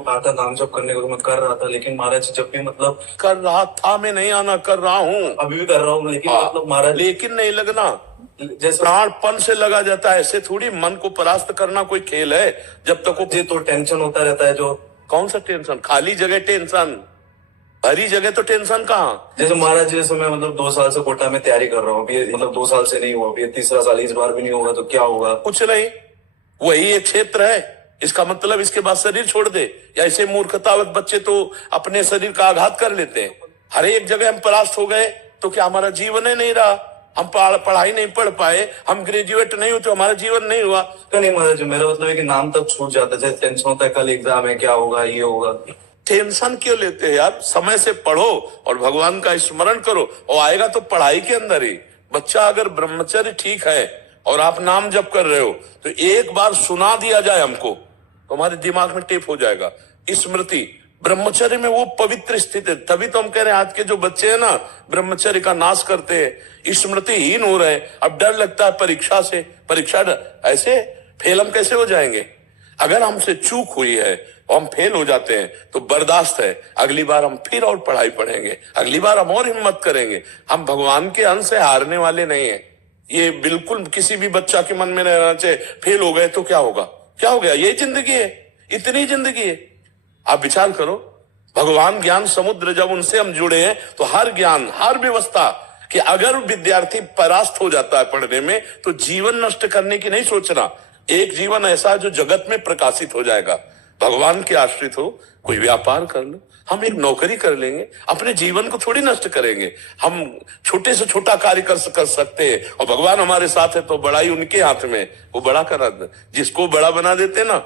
कहा था नाम जप करने को तो मैं कर रहा था, लेकिन महाराज जब भी मतलब कर रहा था, मैं नहीं आना, कर रहा हूँ, अभी भी कर रहा हूँ, लेकिन मतलब महाराज लेकिन नहीं लगना। जैसे प्राणपन से लगा जाता है, ऐसे थोड़ी मन को परास्त करना कोई खेल है। जब तक वो तो टेंशन होता रहता है। जो कौन सा टेंशन? खाली जगह टेंशन, भरी जगह तो टेंशन कहाँ। जैसे महाराज, जैसे मैं मतलब 2 साल से कोटा में तैयारी कर रहा हूँ, अभी मतलब 2 साल से नहीं हुआ, अभी तीसरा साल, इस बार भी नहीं होगा तो क्या होगा? कुछ नहीं, वही एक क्षेत्र है। इसका मतलब इसके बाद शरीर छोड़ दे, या ऐसे मूर्खतावत बच्चे तो अपने शरीर का आघात कर लेते हैं। हर एक जगह हम परास्त हो गए तो क्या हमारा जीवन ही नहीं रहा? हम पढ़ाई नहीं पढ़ पाए, हम ग्रेजुएट नहीं हुए तो हमारा जीवन नहीं हुआ। तो नहीं महाराज, मेरा मतलब है कि नाम तक छूट जाता है। जैसे टेंशन होता है, कल एग्जाम है, क्या होगा, ये होगा। टेंशन क्यों लेते हैं यार? समय से पढ़ो और भगवान का स्मरण करो, और आएगा तो पढ़ाई के अंदर ही। बच्चा अगर ब्रह्मचर्य ठीक है और आप नाम जप कर रहे हो तो एक बार सुना दिया जाए हमको तो हमारे दिमाग में टेप हो जाएगा। स्मृति ब्रह्मचर्य में वो पवित्र स्थिति है। तभी तो हम कह रहे हैं आज के जो बच्चे हैं ना, ब्रह्मचर्य का नाश करते हैं, स्मृतिहीन हो रहे हैं। अब डर लगता है परीक्षा से, परीक्षा ऐसे फेल हम कैसे हो जाएंगे? अगर हमसे चूक हुई है और हम फेल हो जाते हैं तो बर्दाश्त है, अगली बार हम फिर और पढ़ाई पढ़ेंगे, अगली बार हम और हिम्मत करेंगे। हम भगवान के अंश से हारने वाले नहीं है। ये बिल्कुल किसी भी बच्चा के मन में रहना चाहिए। फेल हो गए तो क्या होगा? क्या हो गया? ये जिंदगी है, इतनी जिंदगी है। आप विचार करो, भगवान ज्ञान समुद्र, जब उनसे हम जुड़े हैं तो हर ज्ञान, हर व्यवस्था, कि अगर विद्यार्थी परास्त हो जाता है पढ़ने में तो जीवन नष्ट करने की नहीं सोचना। एक जीवन ऐसा जो जगत में प्रकाशित हो जाएगा। भगवान के आश्रित हो, कोई व्यापार कर लो, हम एक नौकरी कर लेंगे, अपने जीवन को थोड़ी नष्ट करेंगे। हम छोटे से छोटा कार्य कर सकते हैं, और भगवान हमारे साथ है तो बड़ाई उनके हाथ में। वो बड़ा करा दे, जिसको बड़ा बना देते ना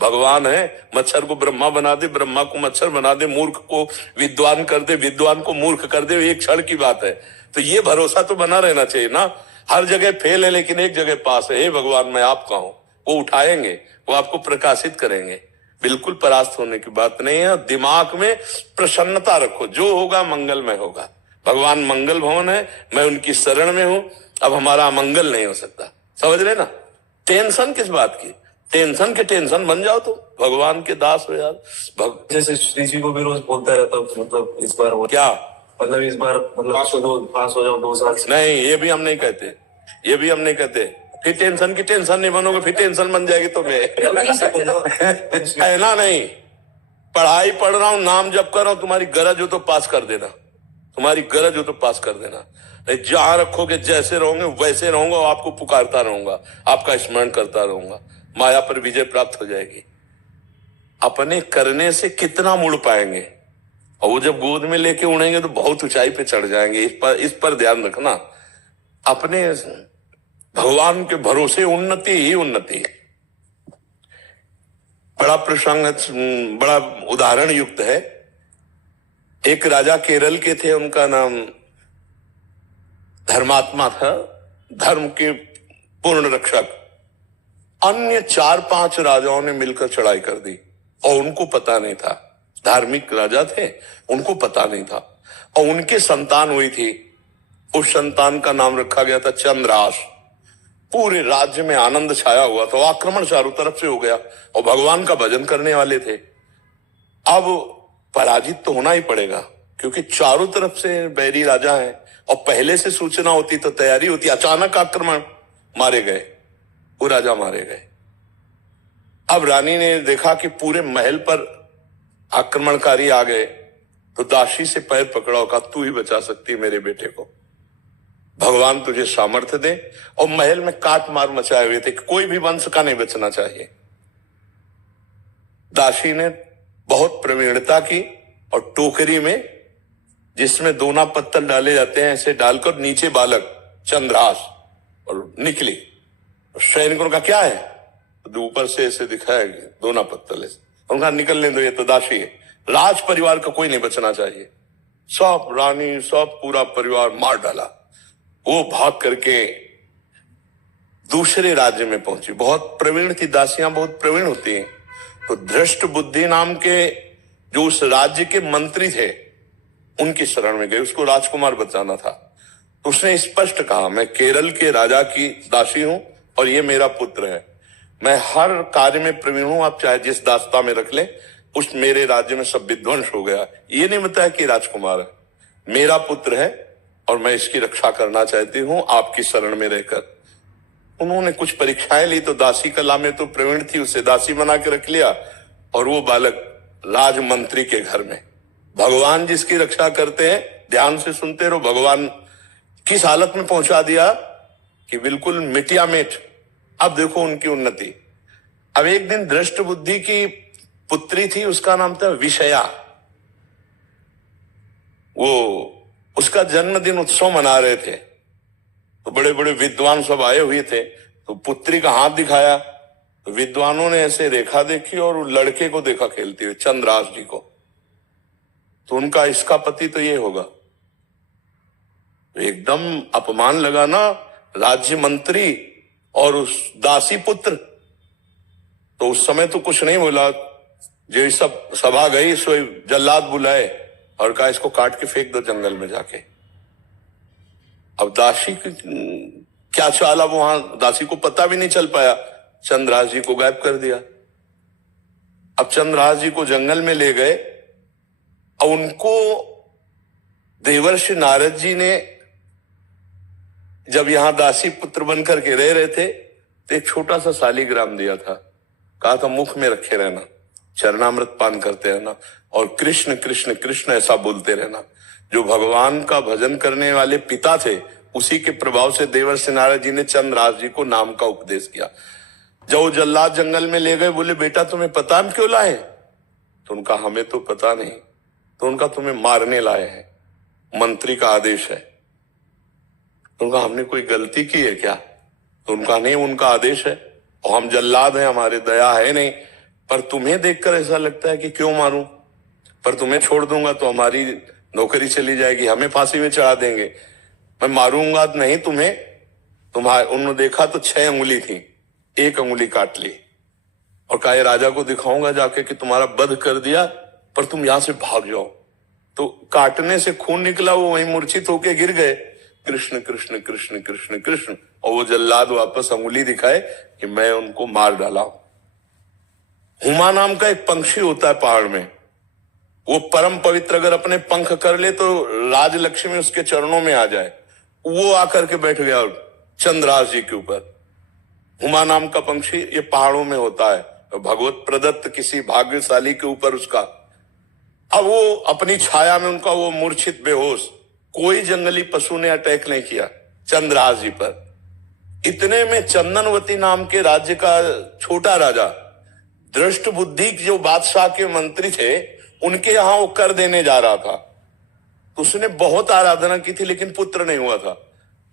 भगवान है। मच्छर को ब्रह्मा बना दे, ब्रह्मा को मच्छर बना दे, मूर्ख को विद्वान कर दे, विद्वान को मूर्ख कर दे, एक क्षण की बात है। तो ये भरोसा तो बना रहना चाहिए ना। हर जगह फेल है लेकिन एक जगह पास है। हे भगवान, मैं आपका हूं। वो उठाएंगे, वो आपको प्रकाशित करेंगे। बिल्कुल परास्त होने की बात नहीं है। दिमाग में प्रसन्नता रखो, जो होगा मंगलमय होगा। भगवान मंगल भवन है, मैं उनकी शरण में हूं। अब हमारा अमंगल नहीं हो सकता, समझ रहे ना? टेंशन किस बात की? टेंशन के टेंशन बन जाओ तो भगवान के दास हो यार। जैसे श्री जी को भी रोज बोलता रहता हूँ, मतलब इस बार हो क्या, मतलब इस बार मतलब पास हो जाओ 2 साल से। नहीं, ये भी हम नहीं कहते, ये भी हम नहीं कहते। फिर टेंशन की टेंशन नहीं बनोगे, फिर टेंशन बन जाएगी तुम्हें। कहना नहीं, पढ़ाई पढ़ रहा हूं, नाम जप कर रहा हूं, तुम्हारी गरज हो तो पास कर देना, तुम्हारी गरज हो तो पास कर देना। नहीं, जहां रखोगे जैसे रहोगे वैसे रहूंगा, और आपको पुकारता रहूंगा, आपका स्मरण करता रहूंगा, माया पर विजय प्राप्त हो जाएगी। अपने करने से कितना मुड़ पाएंगे, और वो जब गोद में लेके उड़ेंगे तो बहुत ऊंचाई पे चढ़ जाएंगे। इस पर ध्यान रखना। अपने भगवान के भरोसे उन्नति ही उन्नति। बड़ा प्रसंग, बड़ा उदाहरण युक्त है। एक राजा केरल के थे, उनका नाम धर्मात्मा था, धर्म के पूर्ण रक्षक। अन्य 4-5 राजाओं ने मिलकर चढ़ाई कर दी और उनको पता नहीं था। धार्मिक राजा थे, उनको पता नहीं था। और उनके संतान हुई थी, उस संतान का नाम रखा गया था चंद्रास। पूरे राज्य में आनंद छाया हुआ था, आक्रमण चारों तरफ से हो गया, और भगवान का भजन करने वाले थे। अब पराजित तो होना ही पड़ेगा, क्योंकि चारों तरफ से बैरी राजा है, और पहले से सूचना होती तो तैयारी होती। अचानक आक्रमण, मारे गए, वो राजा मारे गए। अब रानी ने देखा कि पूरे महल पर आक्रमणकारी आ गए, तो दासी से पैर पकड़ा और कहा, तू ही बचा सकती है मेरे बेटे को, भगवान तुझे सामर्थ्य दे। और महल में काट मार मचाए हुए थे कि कोई भी वंश का नहीं बचना चाहिए। दासी ने बहुत प्रवीणता की और टोकरी में, जिसमें दोना पत्तल डाले जाते हैं, ऐसे डालकर नीचे बालक चंद्रास, और निकली। सैनिकों का क्या है, तो ऊपर से ऐसे दिखाया दोना पत्तल है। उनका निकलने दो, ये तो दासी है, राज परिवार का कोई नहीं बचना चाहिए। सब रानी, सब पूरा परिवार मार डाला। वो भाग करके दूसरे राज्य में पहुंची। बहुत प्रवीण थी, दासियां बहुत प्रवीण होती हैं। तो धृष्ट बुद्धि नाम के जो उस राज्य के मंत्री थे, उनकी शरण में गए, उसको राजकुमार बचाना था। तो उसने स्पष्ट कहा, मैं केरल के राजा की दासी हूं और ये मेरा पुत्र है। मैं हर कार्य में प्रवीण हूं, आप चाहे जिस दास्ता में रख लें, उस मेरे राज्य में सब विध्वंस हो गया। ये नहीं बताया कि राजकुमार है, मेरा पुत्र है और मैं इसकी रक्षा करना चाहती हूं आपकी शरण में रहकर। उन्होंने कुछ परीक्षाएं ली तो दासी कला में तो प्रवीण थी, उसे दासी बना के रख लिया और वो बालक राजमंत्री के घर में। भगवान जिसकी रक्षा करते हैं, ध्यान से सुनते रहो, भगवान किस हालत में पहुंचा दिया कि बिल्कुल मिटिया मिट। अब देखो उनकी उन्नति। अब एक दिन दृष्ट बुद्धि की पुत्री थी, उसका नाम था विषया। वो उसका जन्मदिन उत्सव मना रहे थे तो बड़े बड़े विद्वान सब आए हुए थे, तो पुत्री का हाथ दिखाया तो विद्वानों ने ऐसे रेखा देखी और लड़के को देखा खेलते हुए, चंद्रहास जी को। तो उनका इसका पति तो ये होगा। तो एकदम अपमान लगा ना, राज्य मंत्री और उस दासी पुत्र। तो उस समय तो कुछ नहीं बोला, जो सब सभा गई सो जल्लाद बुलाए और कहा इसको काट के फेंक दो जंगल में जाके। अब दासी की क्या चाल, अब वहां दासी को पता भी नहीं चल पाया, चंद्रहास जी को गायब कर दिया। अब चंद्रहास जी को जंगल में ले गए और उनको देवर्षि नारद जी ने जब यहां दासी पुत्र बनकर के रह रहे थे तो एक छोटा सा शालिग्राम दिया था, कहा था मुख में रखे रहना, चरणामृत पान करते रहना और कृष्ण कृष्ण कृष्ण ऐसा बोलते रहना। जो भगवान का भजन करने वाले पिता थे, उसी के प्रभाव से देवर्षि नारद जी ने चंद्रहास जी को नाम का उपदेश किया। जब वो जल्लाद जंगल में ले गए, बोले बेटा तुम्हें पता हम क्यों लाए? तो उनका हमें तो पता नहीं। तो उनका तुम्हें मारने लाए हैं, मंत्री का आदेश है। तो उनका हमने कोई गलती की है क्या? तो उनका नहीं, उनका आदेश है और हम जल्लाद हैं, हमारे दया है नहीं, पर तुम्हें देखकर ऐसा लगता है कि क्यों मारूं, पर तुम्हें छोड़ दूंगा तो हमारी नौकरी चली जाएगी, हमें फांसी में चढ़ा देंगे। मैं मारूंगा नहीं तुम्हें। तुम्हारे उन्होंने देखा तो 6 अंगुली थी, 1 अंगुली काट ली और कहा राजा को दिखाऊंगा जाके कि तुम्हारा वध कर दिया, पर तुम यहां से भाग जाओ। तो काटने से खून निकला, वो वहीं मूर्छित होके गिर गए। कृष्ण कृष्ण कृष्ण कृष्ण कृष्ण, और वो जल्लाद वापस अंगुली दिखाए कि मैं उनको मार डाला। हुमा नाम का एक पंक्षी होता है पहाड़ में, वो परम पवित्र, अगर अपने पंख कर ले तो राजलक्ष्मी उसके चरणों में आ जाए। वो आकर के बैठ गया चंद्रहास जी के ऊपर। हुमा नाम का पंक्षी ये पहाड़ों में होता है, तो भगवत प्रदत्त किसी भाग्यशाली के ऊपर उसका। अब वो अपनी छाया में उनका वो मूर्छित बेहोश, कोई जंगली पशु ने अटैक नहीं किया चंद्रहास जी पर। इतने में चंदनवती नाम के राज्य का छोटा राजा, दृष्ट बुद्धि जो बादशाह के मंत्री थे, उनके यहां वो कर देने जा रहा था। तो उसने बहुत आराधना की थी लेकिन पुत्र नहीं हुआ था।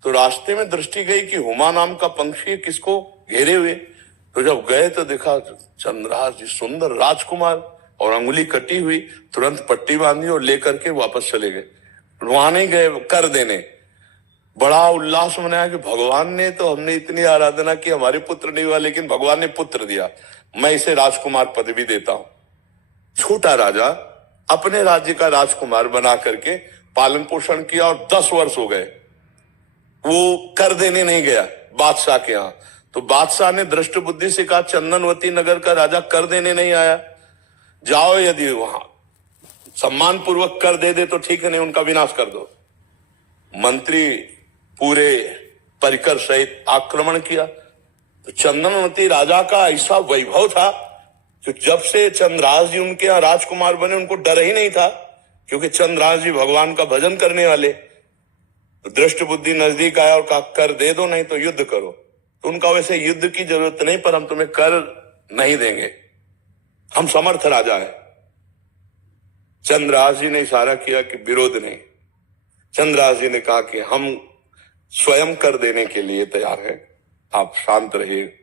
तो रास्ते में दृष्टि गई कि हुमा नाम का पंक्षी किसको घेरे हुए। तो जब गए तो देखा चंद्रहास जी सुंदर राजकुमार और अंगुली कटी हुई, तुरंत पट्टी बांधी और लेकर के वापस चले गए। वहां नहीं गए कर देने, बड़ा उल्लास मनाया कि भगवान ने तो, हमने इतनी आराधना की, हमारे पुत्र नहीं हुआ लेकिन भगवान ने पुत्र दिया, मैं इसे राजकुमार पदवी देता हूं। छोटा राजा अपने राज्य का राजकुमार बना करके पालन पोषण किया और 10 वर्ष हो गए। वो कर देने नहीं गया बादशाह के यहां। तो बादशाह ने दृष्ट बुद्धि से कहा चंदनवती नगर का राजा कर देने नहीं आया, जाओ यदि वहां सम्मान पूर्वक कर दे तो ठीक है, नहीं उनका विनाश कर दो। मंत्री पूरे परिकर सहित आक्रमण किया। तो चंदनवती राजा का ऐसा वैभव था कि जब से चंद्रहास जी उनके यहाँ राजकुमार बने, उनको डर ही नहीं था, क्योंकि चंद्रहास जी भगवान का भजन करने वाले। तो दृष्ट बुद्धि नजदीक आया और कहा कर दे दो, नहीं तो युद्ध करो। तो उनका वैसे युद्ध की जरूरत नहीं, पर हम तुम्हें कर नहीं देंगे, हम समर्थ राजा है। चंद्रहास जी ने इशारा किया कि विरोध नहीं। चंद्रहास जी ने कहा कि हम स्वयं कर देने के लिए तैयार हैं, आप शांत रहिए।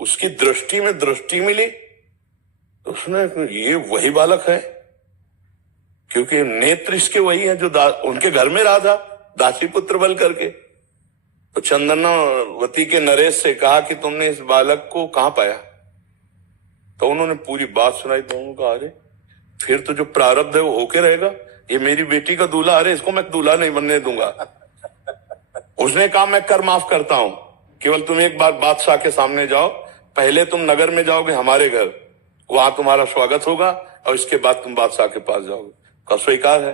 उसकी दृष्टि में दृष्टि मिली तो उसने, ये वही बालक है, क्योंकि नेत्र इसके वही है जो उनके घर में रहा था दासी पुत्र बल करके। तो चंदनावती के नरेश से कहा कि तुमने इस बालक को कहां पाया? तो उन्होंने पूरी बात सुनाई। तो उन्होंने कहा अरे फिर तो जो प्रारब्ध है वो होके रहेगा, ये मेरी बेटी का दूल्हा, अरे इसको मैं दूल्हा नहीं बनने दूंगा। उसने कहा मैं कर माफ करता हूं, केवल तुम एक बार बादशाह के सामने जाओ, पहले तुम नगर में जाओगे हमारे घर, वहां तुम्हारा स्वागत होगा और इसके बाद तुम बादशाह के पास जाओगे। का स्वीकार है।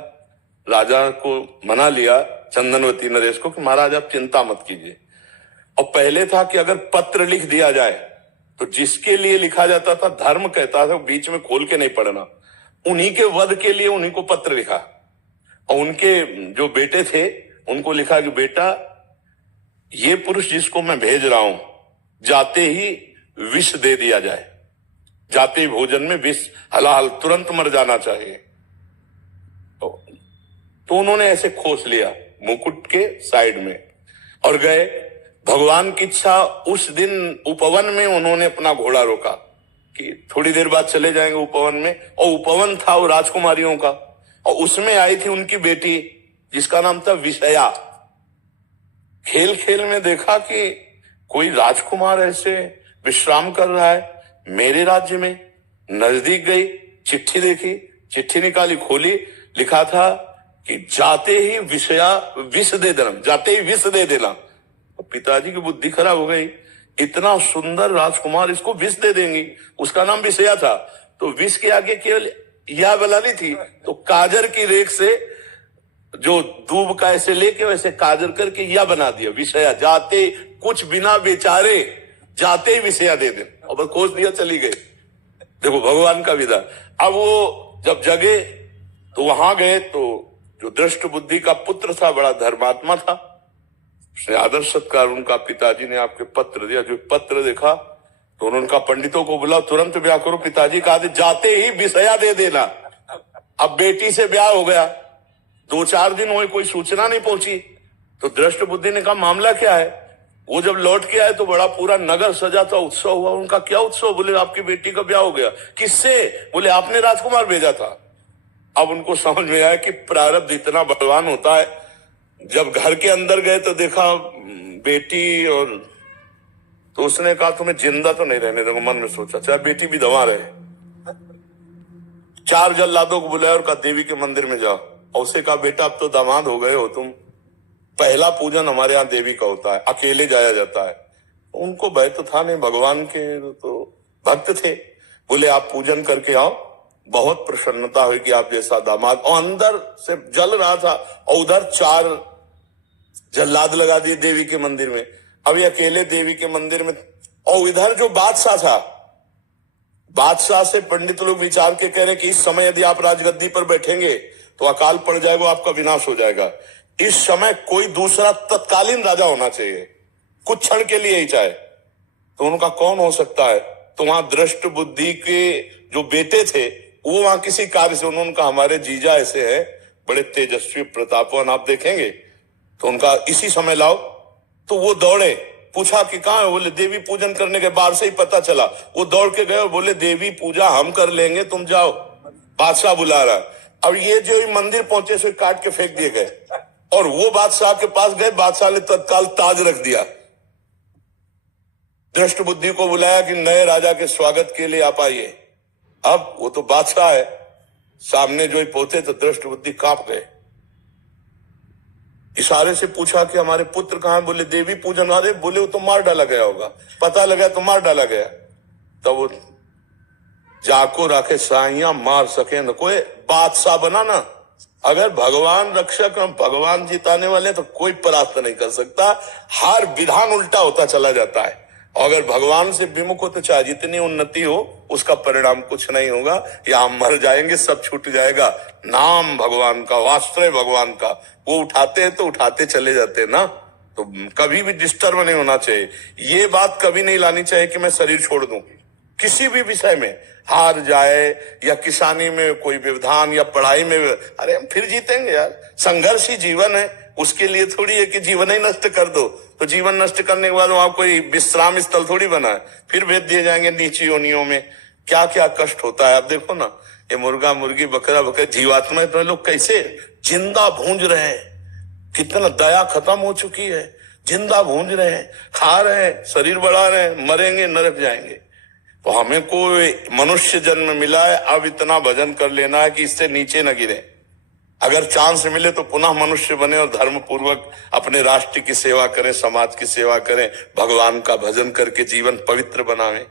राजा को मना लिया चंदनवती नरेश को कि महाराज आप चिंता मत कीजिए। और पहले था कि अगर पत्र लिख दिया जाए तो जिसके लिए लिखा जाता था धर्म कहता था बीच में खोल के नहीं पढ़ना, उन्हीं के वध के लिए उन्हीं को पत्र लिखा। और उनके जो बेटे थे उनको लिखा कि बेटा ये पुरुष जिसको मैं भेज रहा हूं जाते ही विष दे दिया जाए, जाते ही भोजन में विष, हलाहल तुरंत मर जाना चाहिए। तो उन्होंने ऐसे खोस लिया मुकुट के साइड में और गए। भगवान की इच्छा उस दिन उपवन में उन्होंने अपना घोड़ा रोका कि थोड़ी देर बाद चले जाएंगे उपवन में। और उपवन था वो राजकुमारियों का, और उसमें आई थी उनकी बेटी जिसका नाम था विषया। खेल खेल में देखा कि कोई राजकुमार ऐसे विश्राम कर रहा है मेरे राज्य में। नजदीक गई, चिट्ठी देखी, चिट्ठी निकाली, खोली, लिखा था कि जाते ही विषया विष दे देना, जाते ही विष दे देना। पिताजी की बुद्धि खराब हो गई, इतना सुंदर राजकुमार इसको विष दे देंगी। उसका नाम विषया था, तो विष के आगे केवल या बनानी थी, तो काजर की रेख से जो दूब का ऐसे लेके वैसे काजर करके या बना दिया विषया। जाते कुछ बिना बेचारे जाते ही विषया दे दे, और बस खोज दिया, चली गई। देखो भगवान का विधा। अब वो जब जगे तो वहां गए तो जो दृष्ट बुद्धि का पुत्र था बड़ा धर्मात्मा था, उसने आदर सत्कार, उनका पिताजी ने आपके पत्र दिया। जो पत्र देखा तो उन्होंने कहा पंडितों को बुलाओ, तुरंत ब्याह करो। पिताजी का आदेश, जाते ही विषया दे देना। अब बेटी से ब्याह हो गया, 2-4 दिन हुए, कोई सूचना नहीं पहुंची। तो दृष्ट बुद्धि ने कहा मामला क्या है। वो जब लौट के आए तो बड़ा पूरा नगर सजा था, उत्सव हुआ। उनका क्या उत्सव? बोले आपकी बेटी का ब्याह हो गया। किससे? बोले आपने राजकुमार भेजा था। अब उनको समझ में आया कि प्रारब्ध इतना बलवान होता है। जब घर के अंदर गए तो देखा बेटी, और तो उसने कहा तुम्हें जिंदा तो नहीं रहने दूंगा। मन में सोचा चाहे बेटी भी दवा रहे। 4 जल्लादों को बुलाया और कहा देवी के मंदिर में जाओ। और उसे कहा बेटा अब तो दामाद हो गए हो तुम, पहला पूजन हमारे यहाँ देवी का होता है, अकेले जाया जाता है। उनको भय तो था नहीं, भगवान के तो भक्त थे। बोले आप पूजन करके आओ, बहुत प्रसन्नता हुई कि आप जैसा दामाद। और अंदर से जल रहा था, और उधर 4 जल्लाद लगा दिए देवी के मंदिर में। अभी अकेले देवी के मंदिर में, और इधर जो बादशाह था, बादशाह से पंडित लोग विचार के कह रहे कि इस समय यदि आप राजगद्दी पर बैठेंगे तो अकाल पड़ जाएगा, आपका विनाश हो जाएगा। इस समय कोई दूसरा तत्कालीन राजा होना चाहिए, कुछ क्षण के लिए ही चाहे। तो उनका कौन हो सकता है? तो वहां दृष्ट बुद्धि के जो बेटे थे वो वहां किसी कार्य से, उन्होंने कहा हमारे जीजा ऐसे हैं बड़े तेजस्वी प्रतापवान, आप देखेंगे। तो उनका इसी समय लाओ। तो वो दौड़े, पूछा कि कहाँ है? बोले देवी पूजन करने के बाद से ही पता चला। वो दौड़ के गए और बोले देवी पूजा हम कर लेंगे, तुम जाओ, बादशाह बुला रहा। अब ये जो मंदिर पहुंचे से काट के फेंक दिए गए, और वो बादशाह के पास गए। बादशाह ने तत्काल ताज रख दिया। दृष्ट बुद्धि को बुलाया कि नए राजा के स्वागत के लिए आप आइए। अब वो तो बादशाह है, सामने जो ही पहुंचे तो दृष्ट बुद्धि कांप गए। इशारे से पूछा कि हमारे पुत्र कहाँ है? बोले देवी पूजन। अरे बोले वो तो मार डाला गया होगा, पता लगा तो मार डाला गया। तब वो जाको राखे साइया मार सके न कोई, बादशाह बना ना। अगर भगवान रक्षक, भगवान जिताने वाले तो कोई परास्त नहीं कर सकता। हर विधान उल्टा होता चला जाता है। और अगर भगवान से विमुख हो तो चाहे जितनी उन्नति हो उसका परिणाम कुछ नहीं होगा। या हम मर जाएंगे, सब छूट जाएगा। नाम भगवान का, वास्त्र भगवान का, वो उठाते हैं तो उठाते चले जाते हैं ना। तो कभी भी डिस्टर्ब नहीं होना चाहिए। ये बात कभी नहीं लानी चाहिए कि मैं शरीर छोड़ दूं किसी भी विषय में, हार जाए या किसानी में कोई व्यवधान या पढ़ाई में। अरे हम फिर जीतेंगे यार, संघर्ष ही जीवन है। उसके लिए थोड़ी है कि जीवन ही नष्ट कर दो। तो जीवन नष्ट करने के बाद वहां कोई विश्राम स्थल थोड़ी बना है, फिर भेज दिए जाएंगे नीची योनियों में। क्या क्या कष्ट होता है आप देखो ना। ये मुर्गा मुर्गी बकरा बकरा जीवात्मा तो लोग कैसे जिंदा भूंज रहे हैं। कितना दया खत्म हो चुकी है, जिंदा भूंज रहे हैं, खा रहे हैं, शरीर बढ़ा रहे हैं, मरेंगे, नरक जाएंगे। तो हमें कोई मनुष्य जन्म मिला है, अब इतना भजन कर लेना है कि इससे नीचे न गिरे। अगर चांस मिले तो पुनः मनुष्य बने और धर्म पूर्वक अपने राष्ट्र की सेवा करें, समाज की सेवा करें, भगवान का भजन करके जीवन पवित्र बनावें।